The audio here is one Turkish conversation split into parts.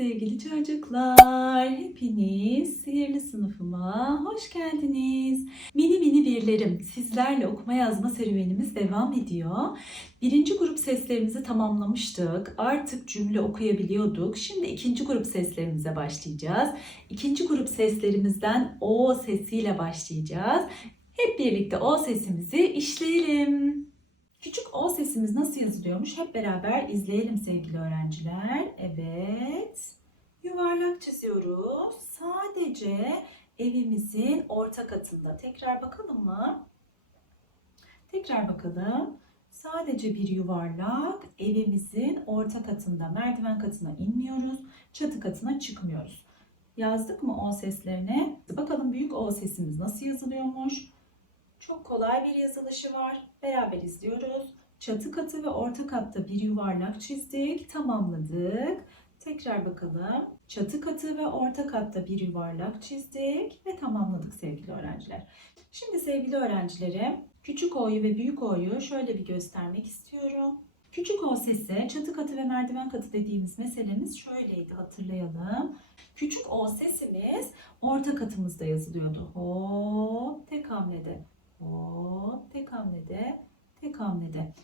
sevgili çocuklar. Hepiniz sihirli sınıfıma hoş geldiniz. Mini mini birlerim. Sizlerle okuma yazma serüvenimiz devam ediyor. Birinci grup seslerimizi tamamlamıştık. Artık cümle okuyabiliyorduk. Şimdi ikinci grup seslerimize başlayacağız. İkinci grup seslerimizden O sesiyle başlayacağız. Hep birlikte O sesimizi işleyelim. Küçük O sesimiz nasıl yazılıyormuş? Hep beraber izleyelim sevgili öğrenciler. Evet. Yuvarlak çiziyoruz. Sadece evimizin orta katında. Tekrar bakalım mı? Tekrar bakalım. Sadece bir yuvarlak evimizin orta katında. Merdiven katına inmiyoruz. Çatı katına çıkmıyoruz. Yazdık mı O seslerini? Bakalım büyük O sesimiz nasıl yazılıyormuş? Çok kolay bir yazılışı var. Beraber izliyoruz. Çatı katı ve orta katta bir yuvarlak çizdik. Tamamladık. Tekrar bakalım. Çatı katı ve orta katta bir yuvarlak çizdik ve tamamladık sevgili öğrenciler. Şimdi sevgili öğrencilerim küçük o'yu ve büyük o'yu şöyle bir göstermek istiyorum. Küçük o sesi çatı katı ve merdiven katı dediğimiz meselemiz şöyleydi hatırlayalım. Küçük o sesimiz orta katımızda yazılıyordu. Hop tek hamlede. Hop tek hamlede. Tek hamlede.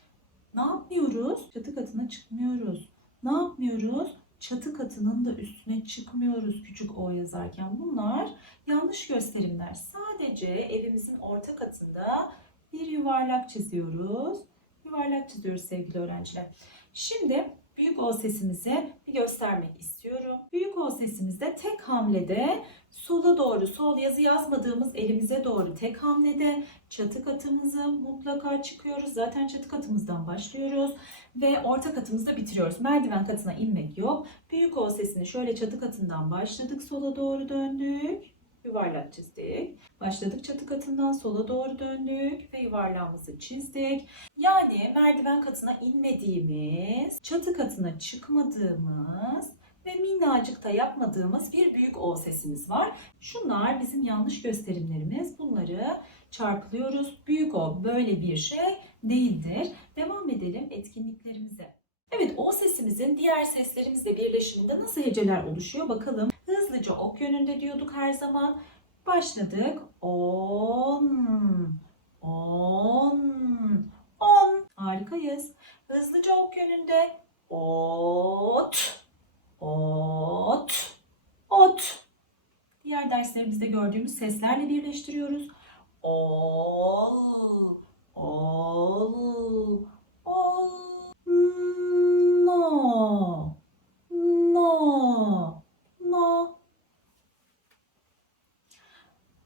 Ne yapmıyoruz? Çatı katına çıkmıyoruz. Ne yapmıyoruz? Çatı katının da üstüne çıkmıyoruz küçük o yazarken. Bunlar yanlış gösterimler. Sadece evimizin orta katında bir yuvarlak çiziyoruz. Yuvarlak çiziyoruz sevgili öğrenciler. Şimdi büyük O sesimizi bir göstermek istiyorum. Büyük O sesimizde tek hamlede sola doğru, sol yazı yazmadığımız elimize doğru tek hamlede çatı katımızı mutlaka çıkıyoruz. Zaten çatı katımızdan başlıyoruz ve orta katımızda bitiriyoruz. Merdiven katına inmek yok. Büyük O sesini şöyle çatı katından başladık, sola doğru döndük. Yuvarlak çizdik. Başladık çatı katından sola doğru döndük ve yuvarlağımızı çizdik. Yani merdiven katına inmediğimiz, çatı katına çıkmadığımız ve minnacık da yapmadığımız bir büyük O sesimiz var. Şunlar bizim yanlış gösterimlerimiz. Bunları çarpılıyoruz. Büyük O böyle bir şey değildir. Devam edelim etkinliklerimize. Evet O sesimizin diğer seslerimizle birleşiminde nasıl heceler oluşuyor bakalım. Hızlıca ok yönünde diyorduk her zaman. Başladık. On, on. Harikayız. Hızlıca ok yönünde. Ot, ot, ot. Diğer derslerimizde gördüğümüz seslerle birleştiriyoruz. Ol, ol, ol. No, no, no.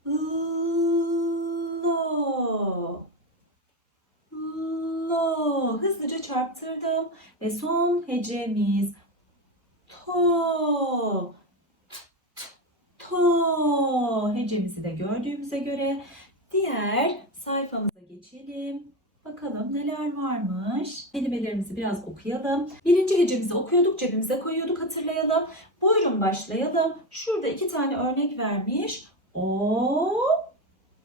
Lo, lo. Hızlıca çarptırdım ve son hecemiz to. To hecemizi de gördüğümüze göre diğer sayfamıza geçelim. Bakalım neler varmış. Kelimelerimizi biraz okuyalım. Birinci hecemizi okuyorduk, cebimize koyuyorduk hatırlayalım. Buyurun başlayalım. Şurada iki tane örnek vermiş. O,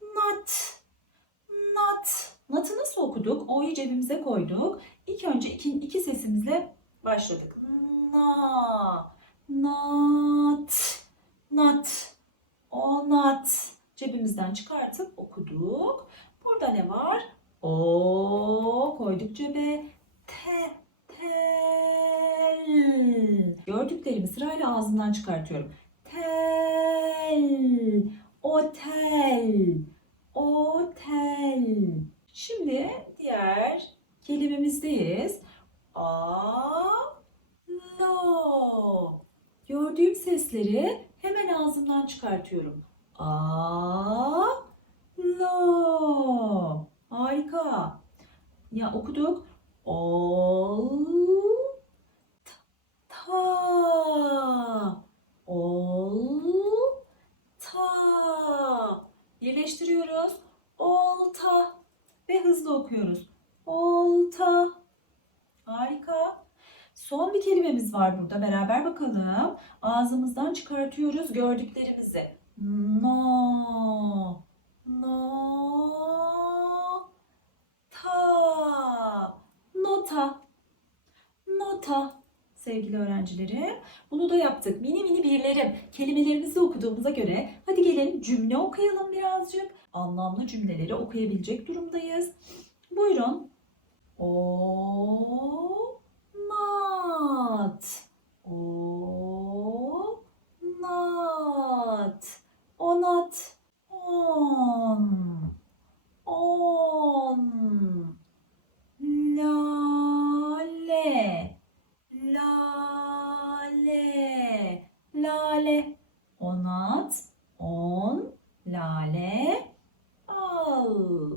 nat, nat. Nat'ı nasıl okuduk? O'yu cebimize koyduk. İlk önce iki, iki sesimizle başladık. Na, nat, nat, o nat. Cebimizden çıkartıp okuduk. Burada ne var? O koyduk cebe. Te, tel. Gördüklerimi sırayla ağzımdan çıkartıyorum. Tel, otel, otel. Şimdi diğer kelimemizdeyiz. A, lo. Gördüğüm sesleri hemen ağzımdan çıkartıyorum. A, lo. Harika. Ya okuduk. Ol, ta, ol, ta. Birleştiriyoruz. Olta ve hızlı okuyoruz. Olta. Harika. Son bir kelimemiz var burada. Beraber bakalım. Ağzımızdan çıkartıyoruz gördüklerimizi. No. No. Ta. Nota. Nota. sevgili öğrencilerim. Bunu da yaptık. Mini mini birlerim. Kelimelerimizi okuduğumuza göre hadi gelin cümle okuyalım birazcık. Anlamlı cümleleri okuyabilecek durumdayız. Buyurun. O nat. O nat. Onat. On. On. Lale. Lale. Lale. Onat. On. Lale. Al.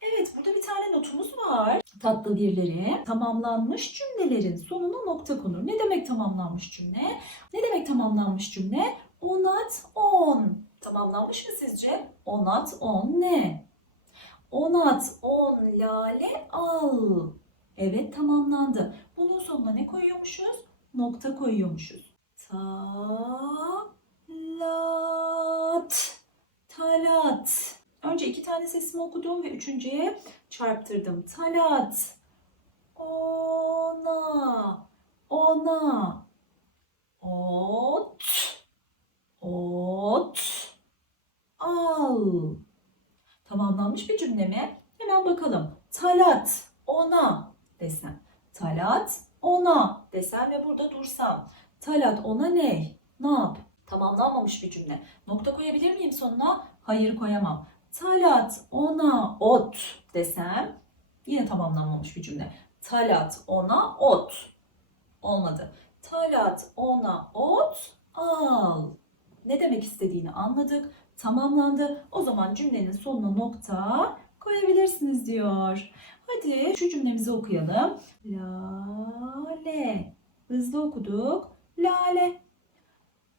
Evet burada bir tane notumuz var. Tatlı birleri. Tamamlanmış cümlelerin sonuna nokta konur. Ne demek tamamlanmış cümle? Ne demek tamamlanmış cümle? Onat on. Tamamlanmış mı sizce? Onat on ne? Onat on lale al. Evet tamamlandı. Bunun sonuna ne koyuyormuşuz? Nokta koyuyormuşuz. Talat. Talat. Önce iki tane sesimi okudum ve üçüncüye çarptırdım. Talat. Ona. Ona. Ot. Ot. Al. Tamamlanmış bir cümle mi? Hemen bakalım. Talat. Ona desem. Talat. Ona desem ve burada dursam. Talat ona ne? Ne yap? Tamamlanmamış bir cümle. Nokta koyabilir miyim sonuna? Hayır koyamam. Talat ona ot desem yine tamamlanmamış bir cümle. Talat ona ot. Olmadı. Talat ona ot al. Ne demek istediğini anladık. Tamamlandı. O zaman cümlenin sonuna nokta koyabilirsiniz diyor. Hadi şu cümlemizi okuyalım. Lale. Hızlı okuduk. Lale.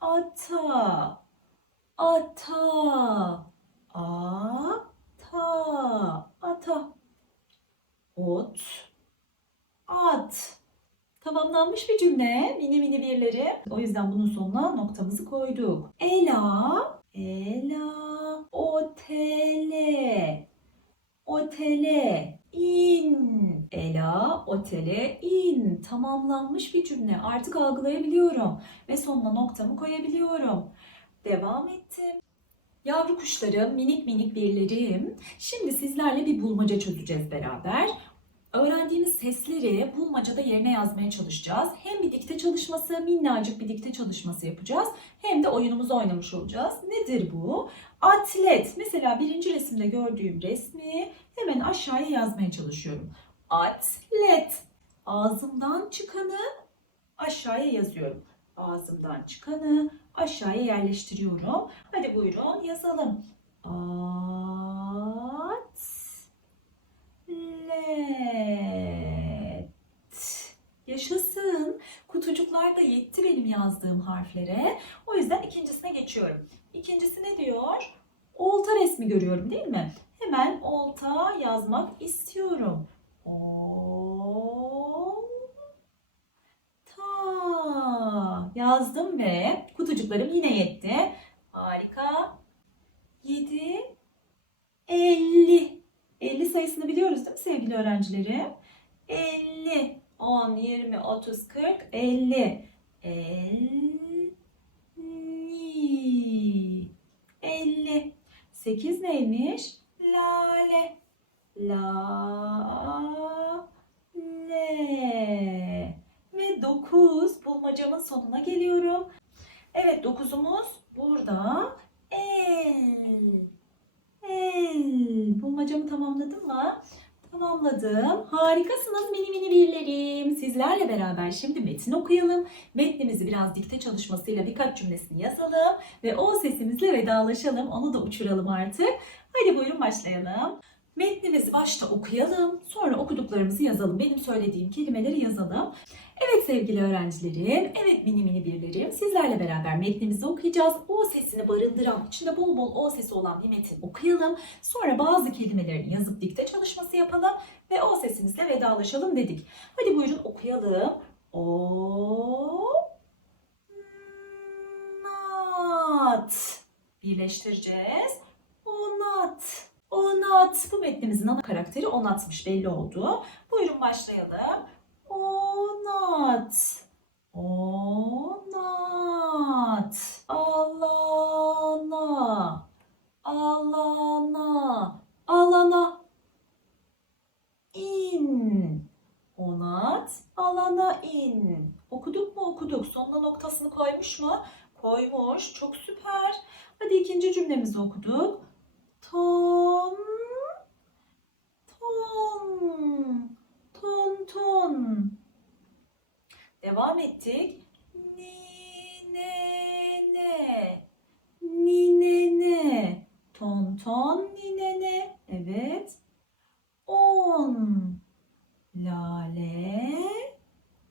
Ata. Ata. Ata. Ata. Ot. At. Tamamlanmış bir cümle. Mini mini birleri. O yüzden bunun sonuna noktamızı koyduk. Ela. Ela. Otele. Otele. in. Ela otele in. Tamamlanmış bir cümle. Artık algılayabiliyorum. Ve sonuna noktamı koyabiliyorum. Devam ettim. Yavru kuşlarım, minik minik birlerim. Şimdi sizlerle bir bulmaca çözeceğiz beraber. Öğrendiğimiz sesleri bulmacada yerine yazmaya çalışacağız. Hem bir dikte çalışması, minnacık bir dikte çalışması yapacağız. Hem de oyunumuzu oynamış olacağız. Nedir bu? Atlet. Mesela birinci resimde gördüğüm resmi hemen aşağıya yazmaya çalışıyorum. Atlet. Ağzımdan çıkanı aşağıya yazıyorum. Ağzımdan çıkanı aşağıya yerleştiriyorum. Hadi buyurun yazalım. Atlet. Yaşasın. Kutucuklar da yetti benim yazdığım harflere. O yüzden ikincisine geçiyorum. İkincisi ne diyor? Olta resmi görüyorum değil mi? Hemen olta yazmak istiyorum. Olta. Yazdım ve kutucuklarım yine yetti. Harika. 7 50. 50 sayısını biliyoruz değil mi sevgili öğrencilerim? 50. 10, 20, 30, 40, 50. 50. 50. 8 neymiş? Lale. La. Le. Ve 9 bulmacamın sonuna geliyorum. Evet 9'umuz burada. El. El. Bulmacamı tamamladım mı? Tamamladım. Harikasınız mini mini birlerim. Sizlerle beraber şimdi metin okuyalım. Metnimizi biraz dikte çalışmasıyla birkaç cümlesini yazalım. Ve o sesimizle vedalaşalım. Onu da uçuralım artık. Hadi buyurun başlayalım. Metnimizi başta okuyalım. Sonra okuduklarımızı yazalım. Benim söylediğim kelimeleri yazalım. Evet sevgili öğrencilerim, evet mini mini birlerim. Sizlerle beraber metnimizi okuyacağız. O sesini barındıran, içinde bol bol o sesi olan bir metin okuyalım. Sonra bazı kelimelerini yazıp dikte çalışması yapalım ve o sesimizle vedalaşalım dedik. Hadi buyurun okuyalım. O nat birleştireceğiz. Onat. Onat. Bu metnimizin ana karakteri Onat'mış belli oldu. Buyurun başlayalım. Onat. Onat. Alana. Alana. Alana. İn. Onat. Alana in. Okuduk mu okuduk. Sonuna noktasını koymuş mu? Koymuş. Çok süper. Hadi ikinci cümlemizi okuduk. Ton. Ton. Ton ton. Devam ettik. Ni ne ne. Ni ne ne. Ton ton ni ne ne. Evet. On. Lale.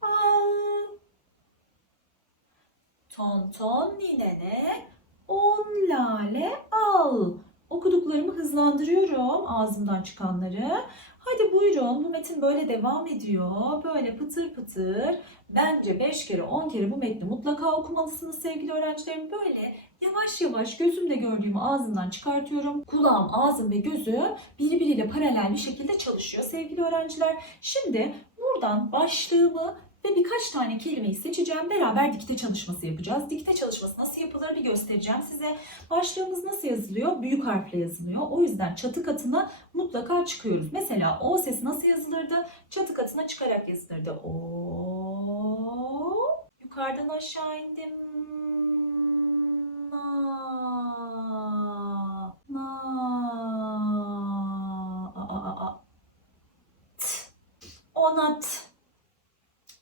Al. Ton ton ni ne ne. On lale al. Okuduklarımı hızlandırıyorum ağzımdan çıkanları. Hadi buyurun bu metin böyle devam ediyor. Böyle pıtır pıtır. Bence 5 kere 10 kere bu metni mutlaka okumalısınız sevgili öğrencilerim. Böyle yavaş yavaş gözümle gördüğümü ağzımdan çıkartıyorum. Kulağım, ağzım ve gözü birbiriyle paralel bir şekilde çalışıyor sevgili öğrenciler. Şimdi buradan başlığımı ve birkaç tane kelimeyi seçeceğim. Beraber dikte çalışması yapacağız. Dikte çalışması nasıl yapılır bir göstereceğim size. Başlığımız nasıl yazılıyor? Büyük harfle yazılıyor. O yüzden çatı katına mutlaka çıkıyoruz. Mesela O sesi nasıl yazılırdı? Çatı katına çıkarak yazılırdı. O. Yukarıdan aşağı indim. Na. Na. A, a, a. T. Onat.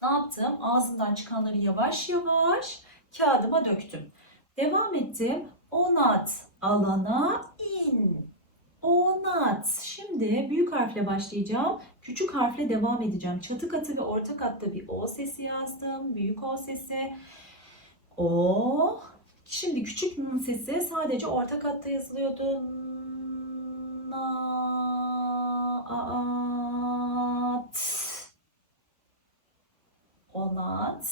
Ne yaptım? Ağzımdan çıkanları yavaş yavaş kağıdıma döktüm. Devam ettim. Onat alana in. Onat. Şimdi büyük harfle başlayacağım. Küçük harfle devam edeceğim. Çatı katı ve orta katta bir O sesi yazdım. Büyük O sesi. O. Şimdi küçük N sesi sadece orta katta yazılıyordu. Na. A, a, t. Onat.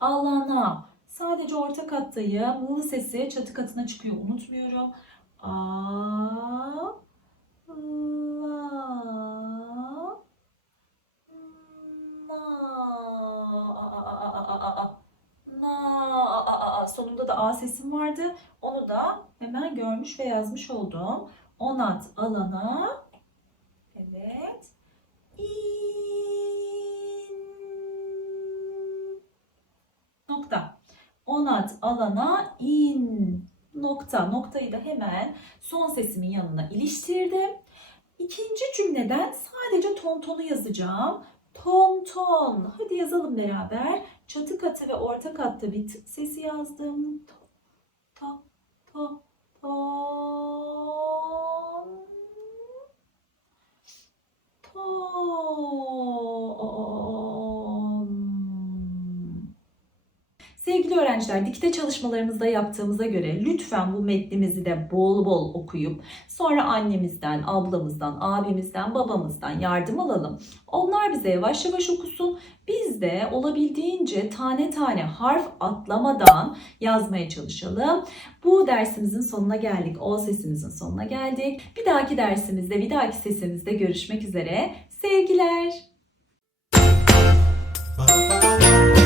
Alana. Sadece orta kattayım. Mı sesi çatı katına çıkıyor. Unutmuyorum. A. La. Na. Na. Sonunda da A sesim vardı. Onu da hemen görmüş ve yazmış oldum. Onat alana. Evet. İn. Nokta. Onat alana in. Nokta. Noktayı da hemen son sesimin yanına iliştirdim. İkinci cümleden sadece ton tonu yazacağım. Ton ton. Hadi yazalım beraber. Çatı katı ve orta katta bir sesi yazdım. To, to, to, ton. öğrenciler dikte çalışmalarımızda yaptığımıza göre lütfen bu metnimizi de bol bol okuyup sonra annemizden, ablamızdan, abimizden, babamızdan yardım alalım. Onlar bize yavaş yavaş okusun. Biz de olabildiğince tane tane harf atlamadan yazmaya çalışalım. Bu dersimizin sonuna geldik. O sesimizin sonuna geldik. Bir dahaki dersimizde, bir dahaki sesimizde görüşmek üzere. Sevgiler. Bye.